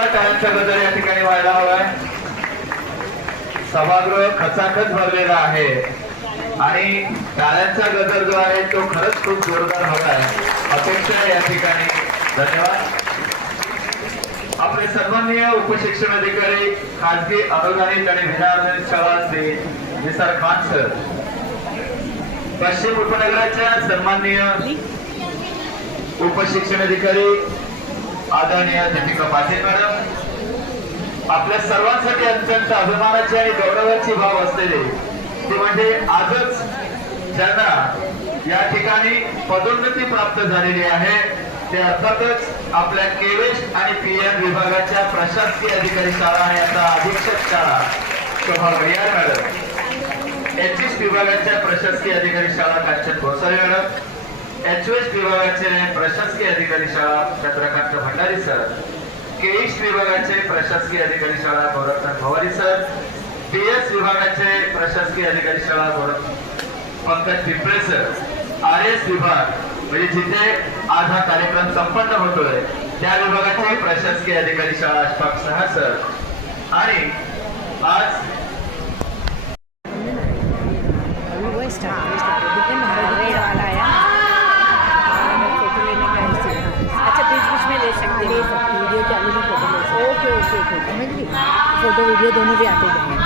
जोरदार टाळ्यांचा गजर या ठिकाणी व्हायला हवाय. सभागृह खचाखच भरलेला आहे आणि टाळ्यांचा गजर जो आहे तो खरंच खूप जोरदार हवाय. अपेक्षा आहे या ठिकाणी. धन्यवाद. आपले सन्माननीय उपशिक्षण अधिकारी खाजगी अनुदानित आणि विनाअनुदानित शाळा श्री निसार खान सर, पश्चिम उपनगराच्या सन्माननीय उपशिक्षण अधिकारी आदरणीय दीपिका पाटील मॅडम, आपल्या सर्वांसाठी अत्यंत अभिमानाची आणि गौरवाची भाव असलेले ते म्हणजे आजच ज्यांना या ठिकाणी पदोन्नती प्राप्त झालेली आहे ते अर्थातच आपल्या केवेश आणि पीएम विभागाच्या प्रशासकीय अधिकारी शाळा आणि आता अधीक्षक शाळा शोभा घडियाळ मॅडम, एचएस विभागाच्या प्रशासकीय अधिकारी शाळा कांचन भोसले मॅडम, एचएस विभागाचे प्रशासकीय अधिकारी शाळा चंद्रकांत भंडारी सर, केएस विभागाचे प्रशासकीय अधिकारी शाळा गोरखनाथ भवारी सर, पीएस विभागाचे प्रशासकीय अधिकारी शाळा पंकज पिंपळे सर, आरएस विभाग म्हणजे जिथे आज हा कार्यक्रम संपन्न होतोय त्या विभागाचे प्रशासकीय अधिकारी शाळा अशफाक सहा सर आणि आज वीडियो चालू में फोटो ले सकते। ओके ओके ओके समझ गई। फोटो वीडियो दोनों भी आते जाएंगे।